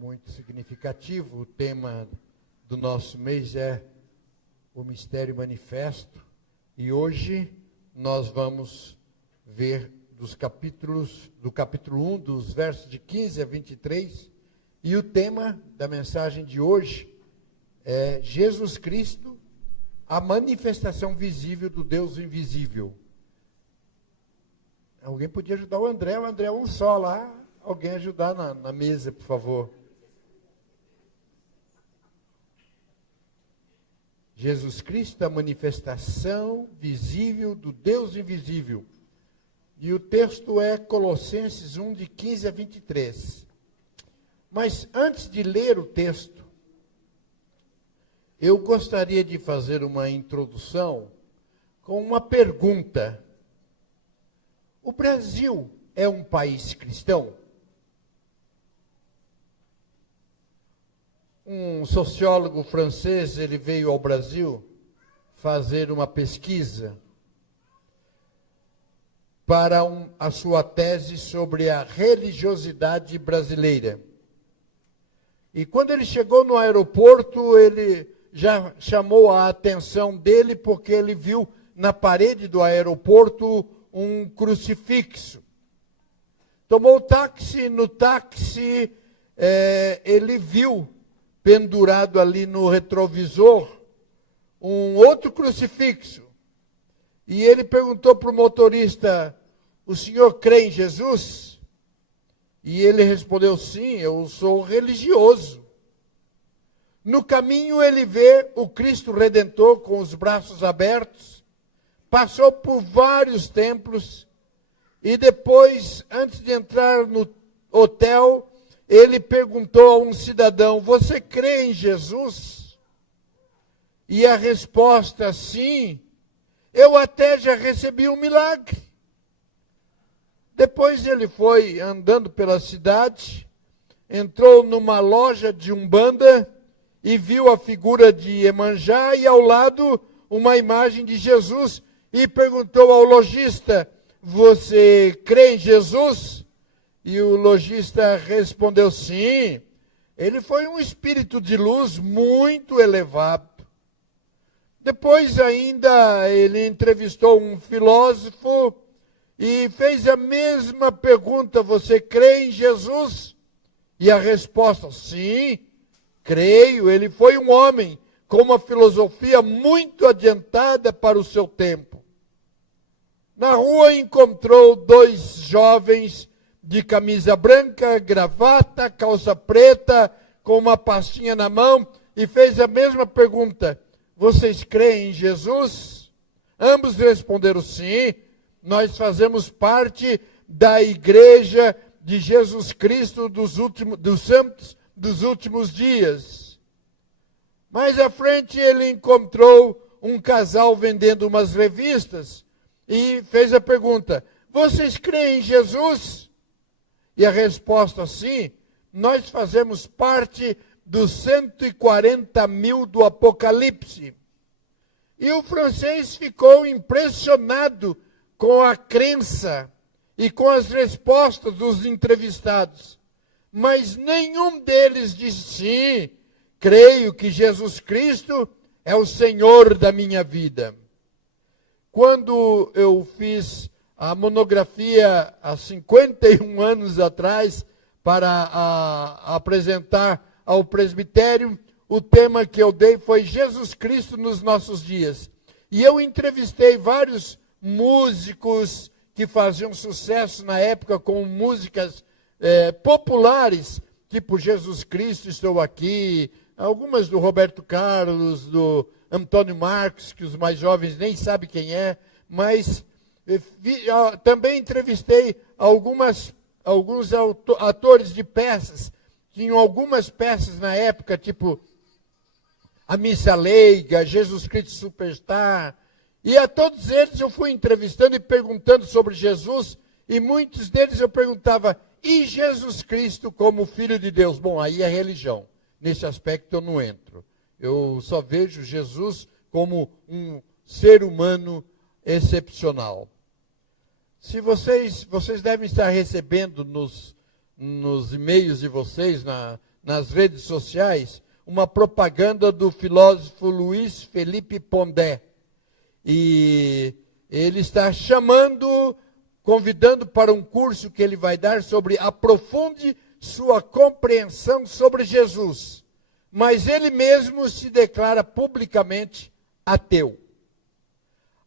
muito significativo. O tema do nosso mês é o mistério manifesto. E hoje nós vamos ver do capítulo 1, dos versos de 15 a 23. E o tema da mensagem de hoje é Jesus Cristo, a manifestação visível do Deus invisível. Alguém podia ajudar o André é um só lá. Alguém ajudar na mesa, por favor. Jesus Cristo, a manifestação visível do Deus invisível. E o texto é Colossenses 1, de 15 a 23. Mas antes de ler o texto, eu gostaria de fazer uma introdução com uma pergunta. O Brasil é um país cristão? Um sociólogo francês, ele veio ao Brasil fazer uma pesquisa para a sua tese sobre a religiosidade brasileira. E quando ele chegou no aeroporto, ele já chamou a atenção dele porque ele viu na parede do aeroporto um crucifixo. Tomou o táxi, no táxi ele viu pendurado ali no retrovisor um outro crucifixo. E ele perguntou para o motorista: o senhor crê em Jesus? E ele respondeu: sim, eu sou religioso. No caminho ele vê o Cristo Redentor com os braços abertos, passou por vários templos e depois, antes de entrar no hotel, ele perguntou a um cidadão: você crê em Jesus? E a resposta: sim, eu até já recebi um milagre. Depois ele foi andando pela cidade, entrou numa loja de Umbanda e viu a figura de Iemanjá e ao lado uma imagem de Jesus e perguntou ao lojista: você crê em Jesus? E o lojista respondeu: sim, ele foi um espírito de luz muito elevado. Depois ainda ele entrevistou um filósofo e fez a mesma pergunta: você crê em Jesus? E a resposta: sim, creio. Ele foi um homem com uma filosofia muito adiantada para o seu tempo. Na rua encontrou dois jovens de camisa branca, gravata, calça preta, com uma pastinha na mão, e fez a mesma pergunta: vocês creem em Jesus? Ambos responderam: sim, nós fazemos parte da igreja de Jesus Cristo dos santos dos últimos dias. Mais à frente ele encontrou um casal vendendo umas revistas e fez a pergunta: vocês creem em Jesus? E a resposta: sim, nós fazemos parte dos 140 mil do Apocalipse. E o francês ficou impressionado com a crença e com as respostas dos entrevistados. Mas nenhum deles disse: sim, creio que Jesus Cristo é o Senhor da minha vida. Quando eu fiz a monografia há 51 anos atrás para apresentar ao presbitério, o tema que eu dei foi Jesus Cristo nos nossos dias. E eu entrevistei vários músicos que faziam sucesso na época com músicas populares, tipo Jesus Cristo, Estou Aqui, algumas do Roberto Carlos, do Antônio Marcos, que os mais jovens nem sabem quem é, mas também entrevistei alguns atores de peças. Tinham algumas peças na época, tipo A Missa Leiga, Jesus Cristo Superstar. E a todos eles eu fui entrevistando e perguntando sobre Jesus. E muitos deles eu perguntava: e Jesus Cristo como Filho de Deus? Bom, aí é religião. Nesse aspecto eu não entro. Eu só vejo Jesus como um ser humano excepcional. Se vocês devem estar recebendo nos e-mails de vocês, nas redes sociais uma propaganda do filósofo Luiz Felipe Pondé. E ele está convidando para um curso que ele vai dar sobre aprofunde sua compreensão sobre Jesus. Mas ele mesmo se declara publicamente ateu.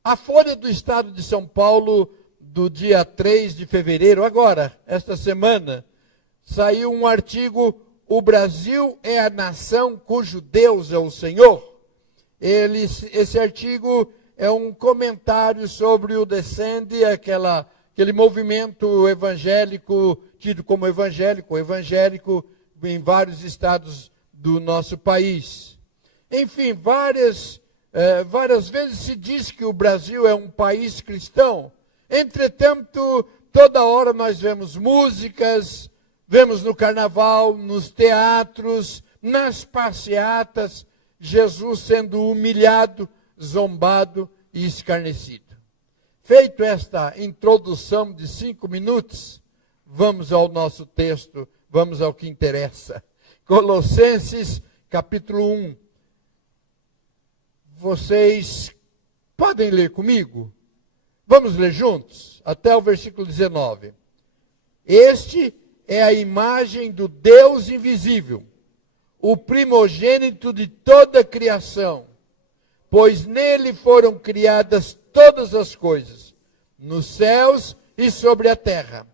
A Folha do Estado de São Paulo, do dia 3 de fevereiro, agora, esta semana, saiu um artigo: O Brasil é a nação cujo Deus é o Senhor. Esse artigo é um comentário sobre o Descende, aquele movimento evangélico, tido como evangélico em vários estados do nosso país. Enfim, várias vezes se diz que o Brasil é um país cristão. Entretanto, toda hora nós vemos músicas, vemos no carnaval, nos teatros, nas passeatas, Jesus sendo humilhado, zombado e escarnecido. Feito esta introdução de 5 minutos, vamos ao nosso texto, vamos ao que interessa. Colossenses, capítulo 1. Vocês podem ler comigo? Vamos ler juntos? Até o versículo 19. Este é a imagem do Deus invisível, o primogênito de toda a criação, pois nele foram criadas todas as coisas, nos céus e sobre a terra,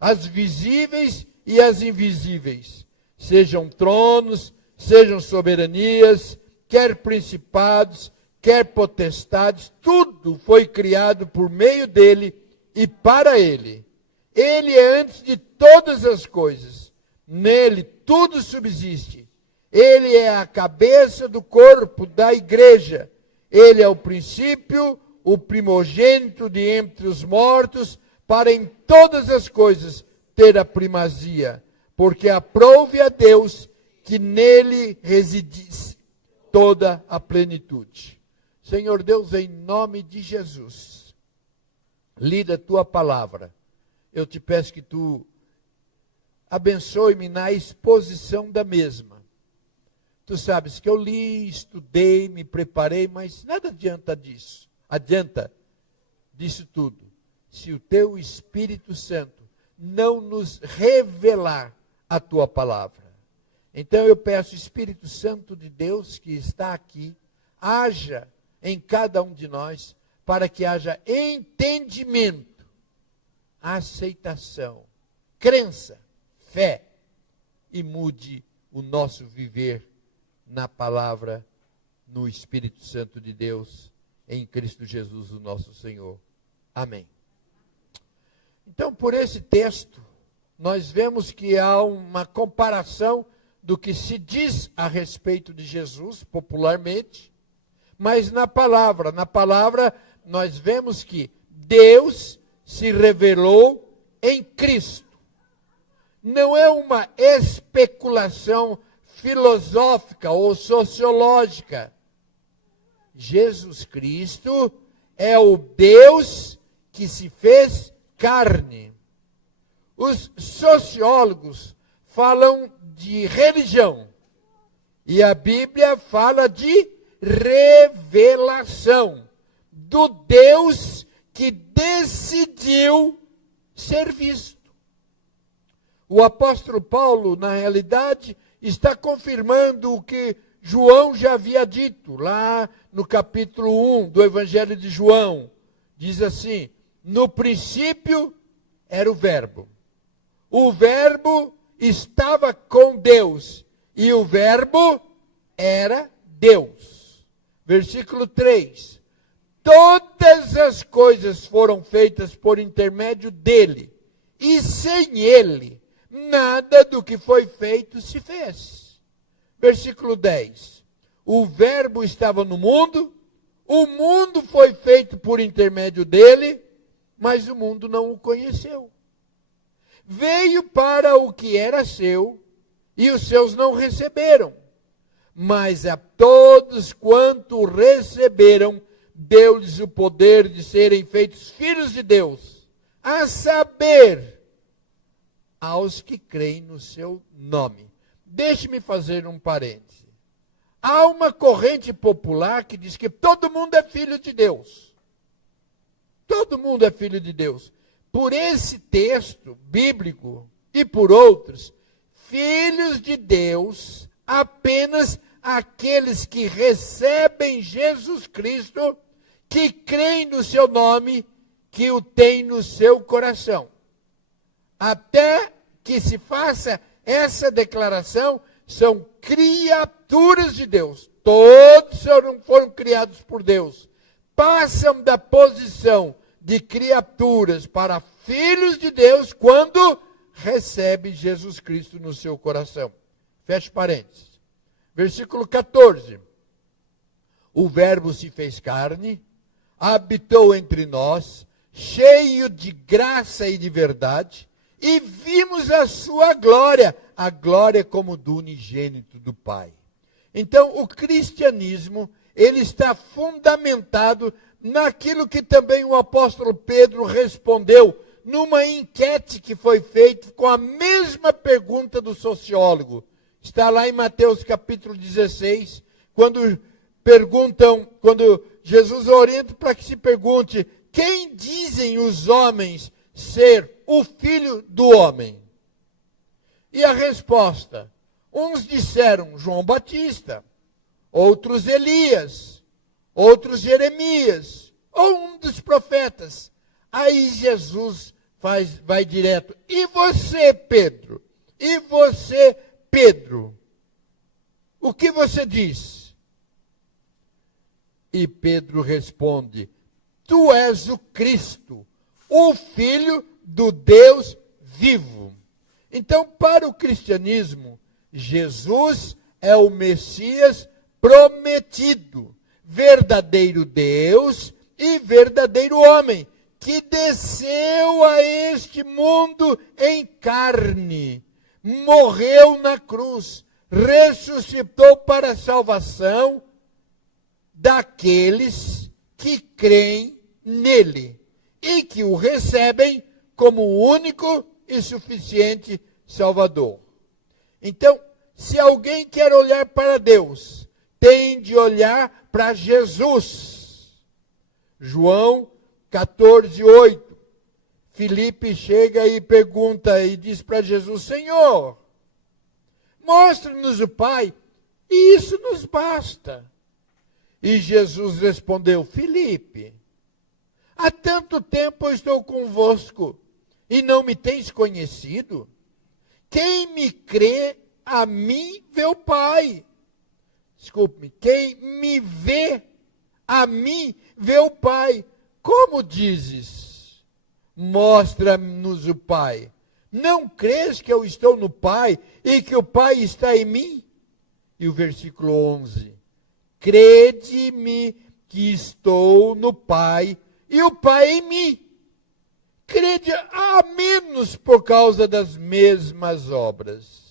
as visíveis e as invisíveis, sejam tronos, sejam soberanias, quer principados, quer potestades, tudo foi criado por meio dele e para ele. Ele é antes de todas as coisas, nele tudo subsiste. Ele é a cabeça do corpo da igreja. Ele é o princípio, o primogênito de entre os mortos, para em todas as coisas ter a primazia, porque aprouve a Deus que nele residisse toda a plenitude. Senhor Deus, em nome de Jesus, lida a tua palavra. Eu te peço que tu abençoe-me na exposição da mesma. Tu sabes que eu li, estudei, me preparei, mas nada adianta disso. Adianta disso tudo, se o teu Espírito Santo não nos revelar a tua palavra. Então eu peço, Espírito Santo de Deus que está aqui, haja em cada um de nós, para que haja entendimento, aceitação, crença, fé, e mude o nosso viver na palavra, no Espírito Santo de Deus, em Cristo Jesus, o nosso Senhor. Amém. Então, por esse texto, nós vemos que há uma comparação do que se diz a respeito de Jesus, popularmente, mas na palavra nós vemos que Deus se revelou em Cristo. Não é uma especulação filosófica ou sociológica. Jesus Cristo é o Deus que se fez carne. Os sociólogos falam de religião e a Bíblia fala de revelação do Deus que decidiu ser visto. O apóstolo Paulo, na realidade, está confirmando o que João já havia dito, lá no capítulo 1 do Evangelho de João. Diz assim: no princípio era o Verbo. O Verbo estava com Deus, e o Verbo era Deus. Versículo 3. Todas as coisas foram feitas por intermédio dele, e sem ele, nada do que foi feito se fez. Versículo 10. O Verbo estava no mundo, o mundo foi feito por intermédio dele, mas o mundo não o conheceu. Veio para o que era seu, e os seus não receberam. Mas a todos quanto receberam, deu-lhes o poder de serem feitos filhos de Deus, a saber, aos que creem no seu nome. deixe-me fazer um parêntese. Há uma corrente popular que diz que todo mundo é filho de Deus. Todo mundo é filho de Deus. Por esse texto bíblico e por outros, filhos de Deus, apenas aqueles que recebem Jesus Cristo, que creem no seu nome, que o têm no seu coração. Até que se faça essa declaração, são criaturas de Deus. Todos foram criados por Deus. Passam da posição de criaturas para filhos de Deus quando recebe Jesus Cristo no seu coração. Feche parênteses. Versículo 14. O Verbo se fez carne, habitou entre nós, cheio de graça e de verdade, e vimos a sua glória, a glória como do unigênito do Pai. Então, o cristianismo, ele está fundamentado naquilo que também o apóstolo Pedro respondeu numa enquete que foi feita com a mesma pergunta do sociólogo. Está lá em Mateus capítulo 16, quando Jesus orienta para que se pergunte: quem dizem os homens ser o Filho do Homem? E a resposta: uns disseram João Batista, outros Elias, outros Jeremias, ou um dos profetas. Aí Jesus vai direto: e você, Pedro? E você, Pedro? O que você diz? E Pedro responde: tu és o Cristo, o Filho do Deus vivo. Então, para o cristianismo, Jesus é o Messias prometido, verdadeiro Deus e verdadeiro homem, que desceu a este mundo em carne, morreu na cruz, ressuscitou para a salvação daqueles que creem nele e que o recebem como o único e suficiente Salvador. Então, se alguém quer olhar para Deus, tem de olhar para Jesus. João 14:8. Filipe chega e pergunta e diz para Jesus: Senhor, mostre-nos o Pai, e isso nos basta. E Jesus respondeu: Filipe, há tanto tempo eu estou convosco e não me tens conhecido? Quem me crê, a mim vê o Pai. Desculpe-me, quem me vê, a mim vê o Pai. Como dizes, mostra-nos o Pai? Não crês que eu estou no Pai e que o Pai está em mim? E o versículo 11. Crede-me que estou no Pai e o Pai em mim. Crede a menos por causa das mesmas obras.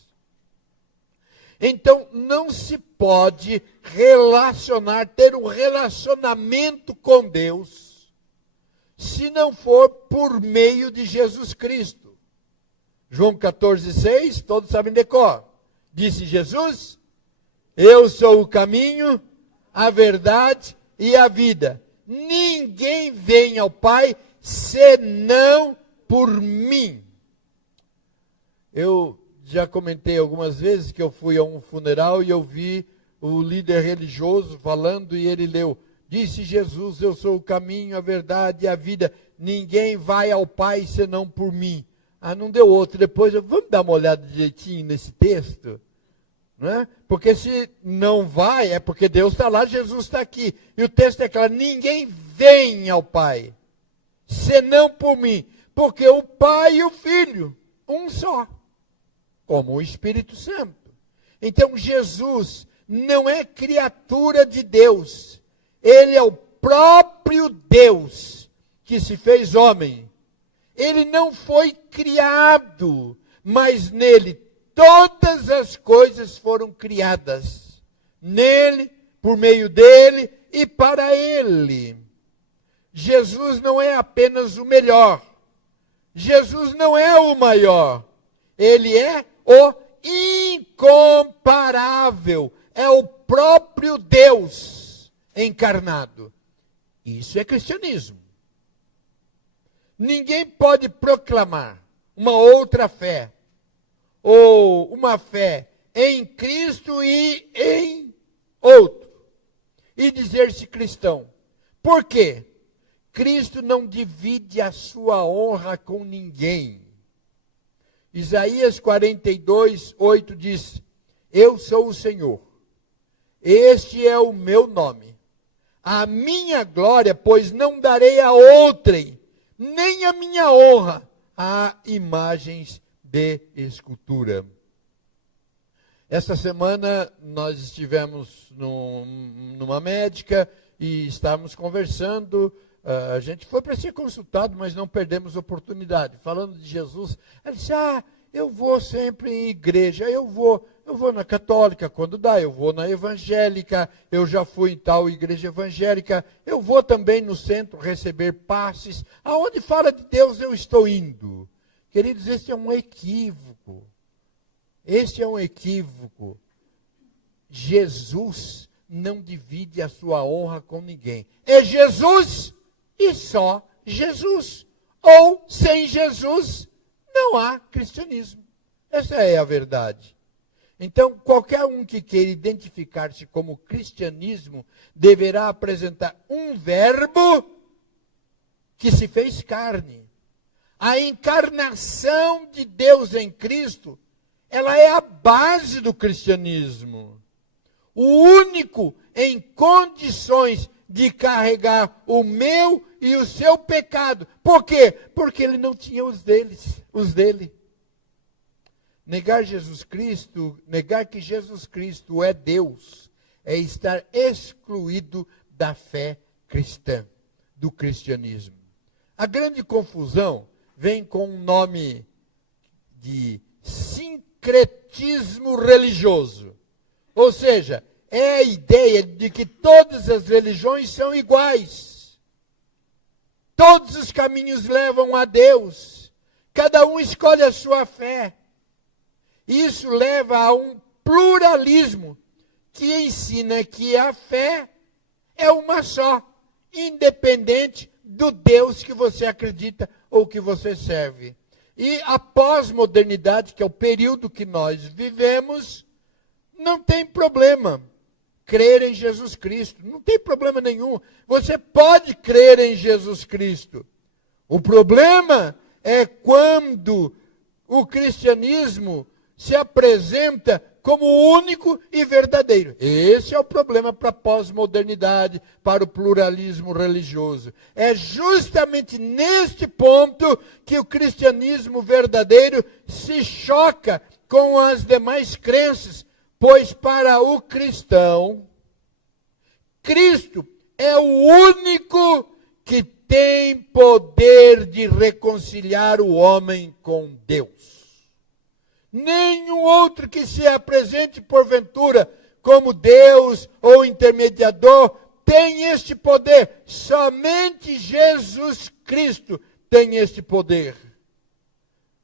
Então, não se pode ter um relacionamento com Deus, se não for por meio de Jesus Cristo. João 14:6, todos sabem de cor. Disse Jesus: eu sou o caminho, a verdade e a vida. Ninguém vem ao Pai senão por mim. Eu já comentei algumas vezes que eu fui a um funeral e eu vi o líder religioso falando e ele leu: disse Jesus, eu sou o caminho, a verdade e a vida. Ninguém vai ao Pai senão por mim. Ah, não deu outro. Depois, vamos dar uma olhada direitinho nesse texto? Não é? Porque se não vai, é porque Deus está lá, Jesus está aqui. E o texto é claro: ninguém vem ao Pai senão por mim. Porque o Pai e o Filho, um só, como o Espírito Santo. Então Jesus não é criatura de Deus. Ele é o próprio Deus que se fez homem. Ele não foi criado, mas nele todas as coisas foram criadas. Nele, por meio dele e para ele. Jesus não é apenas o melhor. Jesus não é o maior. Ele é o incomparável. É o próprio Deus encarnado. Isso é cristianismo. Ninguém pode proclamar uma outra fé, ou uma fé em Cristo e em outro, e dizer-se cristão. Por quê? Cristo não divide a sua honra com ninguém. Isaías 42, 8 diz: eu sou o Senhor, este é o meu nome, a minha glória, pois não darei a outrem, nem a minha honra a imagens de escultura. Esta semana nós estivemos numa médica e estávamos conversando. A gente foi para ser consultado, mas não perdemos a oportunidade. Falando de Jesus, ela disse: eu vou sempre em igreja, eu vou na católica quando dá, eu vou na evangélica, eu já fui em tal igreja evangélica, eu vou também no centro receber passes. Aonde fala de Deus eu estou indo. Queridos, esse é um equívoco. Este é um equívoco. Jesus não divide a sua honra com ninguém. É Jesus e só Jesus. Ou sem Jesus não há cristianismo. Essa é a verdade. Então, qualquer um que queira identificar-se como cristianismo deverá apresentar um verbo que se fez carne. A encarnação de Deus em Cristo, ela é a base do cristianismo. O único em condições de carregar o meu e o seu pecado. Por quê? Porque ele não tinha os dele. Negar Jesus Cristo, negar que Jesus Cristo é Deus, é estar excluído da fé cristã, do cristianismo. A grande confusão vem com um nome de sincretismo religioso. Ou seja, é a ideia de que todas as religiões são iguais. Todos os caminhos levam a Deus. Cada um escolhe a sua fé. Isso leva a um pluralismo que ensina que a fé é uma só, independente do Deus que você acredita ou que você serve. E a pós-modernidade, que é o período que nós vivemos, não tem problema crer em Jesus Cristo. Não tem problema nenhum. Você pode crer em Jesus Cristo. O problema é quando o cristianismo se apresenta como único e verdadeiro. Esse é o problema para a pós-modernidade, para o pluralismo religioso. É justamente neste ponto que o cristianismo verdadeiro se choca com as demais crenças, pois para o cristão, Cristo é o único que tem poder de reconciliar o homem com Deus. Nenhum outro que se apresente porventura como Deus ou intermediador tem este poder. Somente Jesus Cristo tem este poder.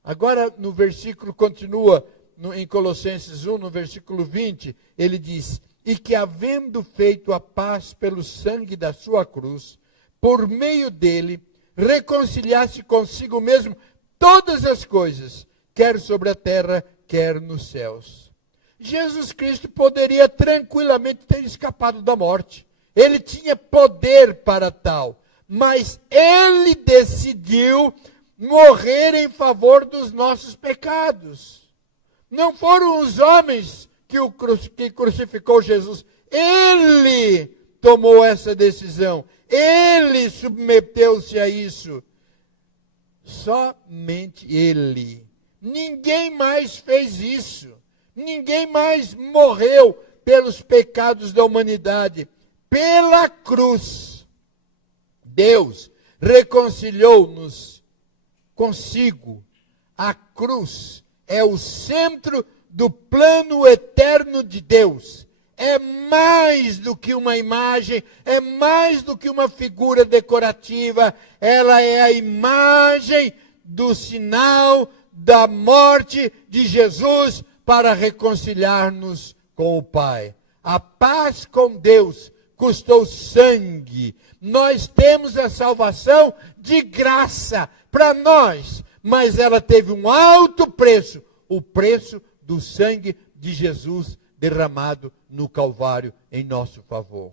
Agora no versículo continua, em Colossenses 1, no versículo 20, ele diz: e que havendo feito a paz pelo sangue da sua cruz, por meio dele, reconciliasse consigo mesmo todas as coisas, quer sobre a terra, quer nos céus. Jesus Cristo poderia tranquilamente ter escapado da morte. Ele tinha poder para tal. Mas ele decidiu morrer em favor dos nossos pecados. Não foram os homens que crucificou Jesus. Ele tomou essa decisão. Ele submeteu-se a isso. Somente ele. Ninguém mais fez isso. Ninguém mais morreu pelos pecados da humanidade. Pela cruz, Deus reconciliou-nos consigo. A cruz é o centro do plano eterno de Deus. É mais do que uma imagem, é mais do que uma figura decorativa. Ela é a imagem do sinal da morte de Jesus para reconciliar-nos com o Pai. A paz com Deus custou sangue. Nós temos a salvação de graça para nós, mas ela teve um alto preço, o preço do sangue de Jesus derramado no Calvário em nosso favor.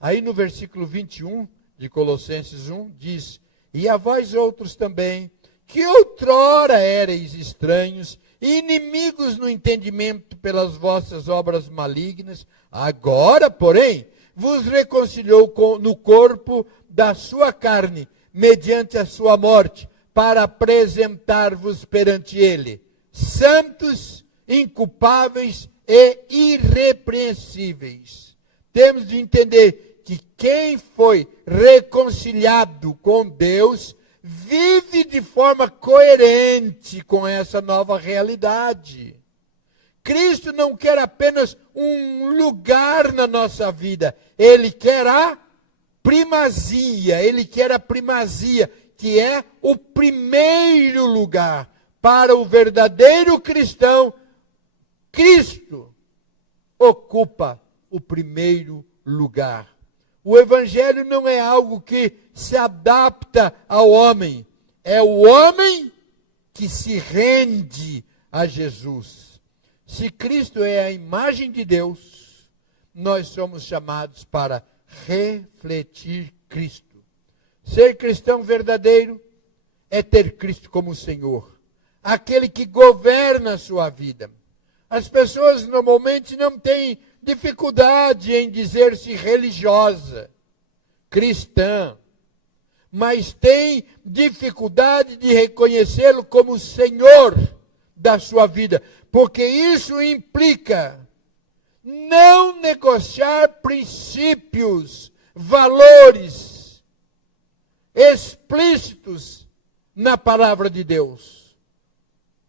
Aí no versículo 21 de Colossenses 1 diz: e a vós outros também, que outrora éreis estranhos e inimigos no entendimento pelas vossas obras malignas, agora, porém, vos reconciliou no corpo da sua carne, mediante a sua morte, para apresentar-vos perante ele, santos, inculpáveis e irrepreensíveis. Temos de entender que quem foi reconciliado com Deus vive de forma coerente com essa nova realidade. Cristo não quer apenas um lugar na nossa vida, Ele quer a primazia, que é o primeiro lugar. Para o verdadeiro cristão, Cristo ocupa o primeiro lugar. O Evangelho não é algo que se adapta ao homem, é o homem que se rende a Jesus. Se Cristo é a imagem de Deus, nós somos chamados para refletir Cristo. Ser cristão verdadeiro é ter Cristo como Senhor, aquele que governa a sua vida. As pessoas normalmente não têm dificuldade em dizer-se religiosa, cristã, mas têm dificuldade de reconhecê-lo como Senhor da sua vida, porque isso implica não negociar princípios, valores explícitos na palavra de Deus.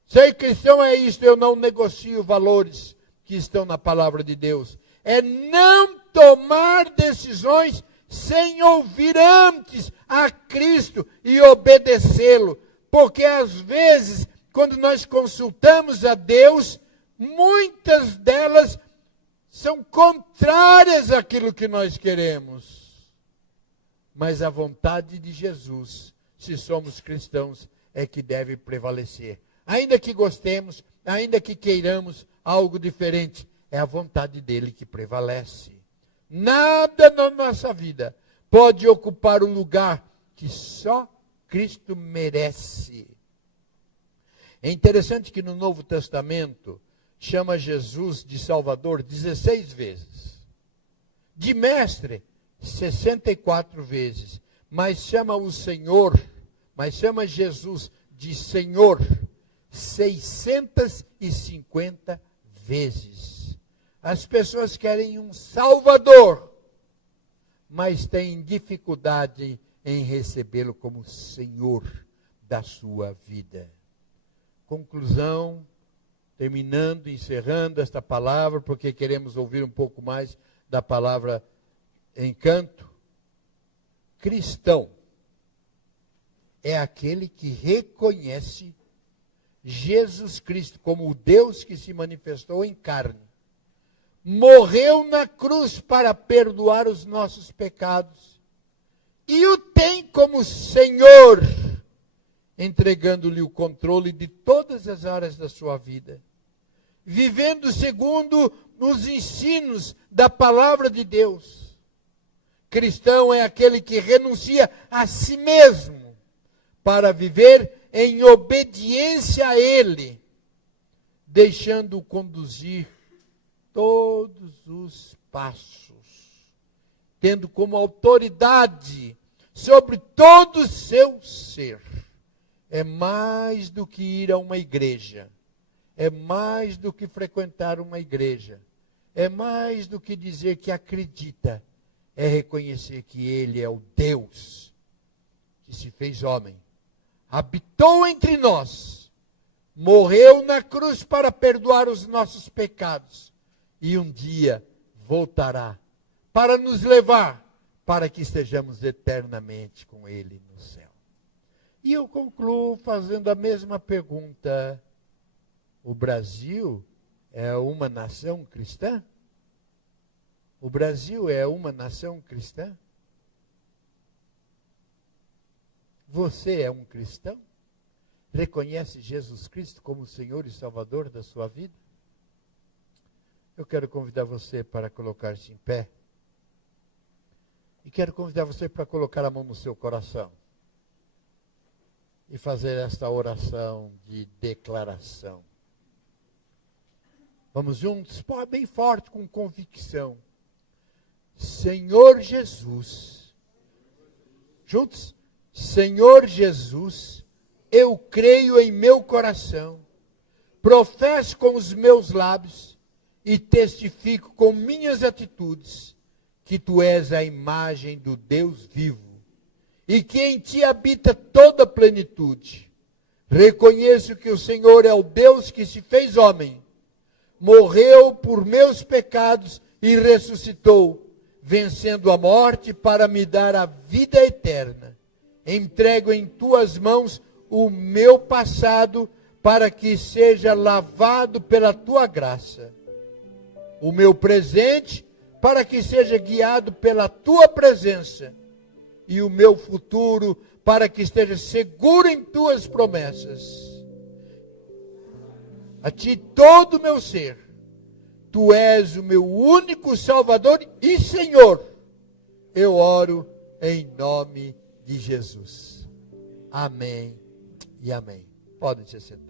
Ser cristão é isto, eu não negocio valores que estão na palavra de Deus. É não tomar decisões sem ouvir antes a Cristo e obedecê-lo. Porque às vezes, quando nós consultamos a Deus, muitas delas são contrárias àquilo que nós queremos. Mas a vontade de Jesus, se somos cristãos, é que deve prevalecer. Ainda que gostemos, ainda que queiramos algo diferente, é a vontade dele que prevalece. Nada na nossa vida pode ocupar o lugar que só Cristo merece. É interessante que no Novo Testamento chama Jesus de Salvador 16 vezes. De Mestre, 64 vezes. Mas chama o Senhor, mas chama Jesus de Senhor 650 vezes. As pessoas querem um Salvador, mas têm dificuldade em recebê-lo como Senhor da sua vida. Conclusão, terminando, encerrando esta palavra, porque queremos ouvir um pouco mais da palavra encanto. Cristão é aquele que reconhece Jesus Cristo como o Deus que se manifestou em carne, morreu na cruz para perdoar os nossos pecados e o tem como Senhor, entregando-lhe o controle de todas as áreas da sua vida, vivendo segundo os ensinos da palavra de Deus. Cristão é aquele que renuncia a si mesmo para viver em obediência a Ele, deixando-o conduzir todos os passos, tendo como autoridade sobre todo o seu ser. É mais do que ir a uma igreja, é mais do que frequentar uma igreja, é mais do que dizer que acredita, é reconhecer que Ele é o Deus que se fez homem, habitou entre nós, morreu na cruz para perdoar os nossos pecados e um dia voltará para nos levar para que estejamos eternamente com Ele no céu. E eu concluo fazendo a mesma pergunta: O Brasil é uma nação cristã? O Brasil é uma nação cristã? Você é um cristão? Reconhece Jesus Cristo como Senhor e Salvador da sua vida? Eu quero convidar você para colocar-se em pé. E quero convidar você para colocar a mão no seu coração. E fazer esta oração de declaração. Vamos juntos? Bem forte, com convicção. Senhor Jesus. Juntos? Senhor Jesus, eu creio em meu coração. Professo com os meus lábios e testifico com minhas atitudes que tu és a imagem do Deus vivo e que em ti habita toda a plenitude. Reconheço que o Senhor é o Deus que se fez homem, morreu por meus pecados e ressuscitou, vencendo a morte para me dar a vida eterna. Entrego em tuas mãos o meu passado para que seja lavado pela tua graça. O meu presente para que seja guiado pela tua presença. E o meu futuro para que esteja seguro em tuas promessas. A ti todo o meu ser. Tu és o meu único Salvador e Senhor. Eu oro em nome de Jesus. Amém e amém. Podem se sentar.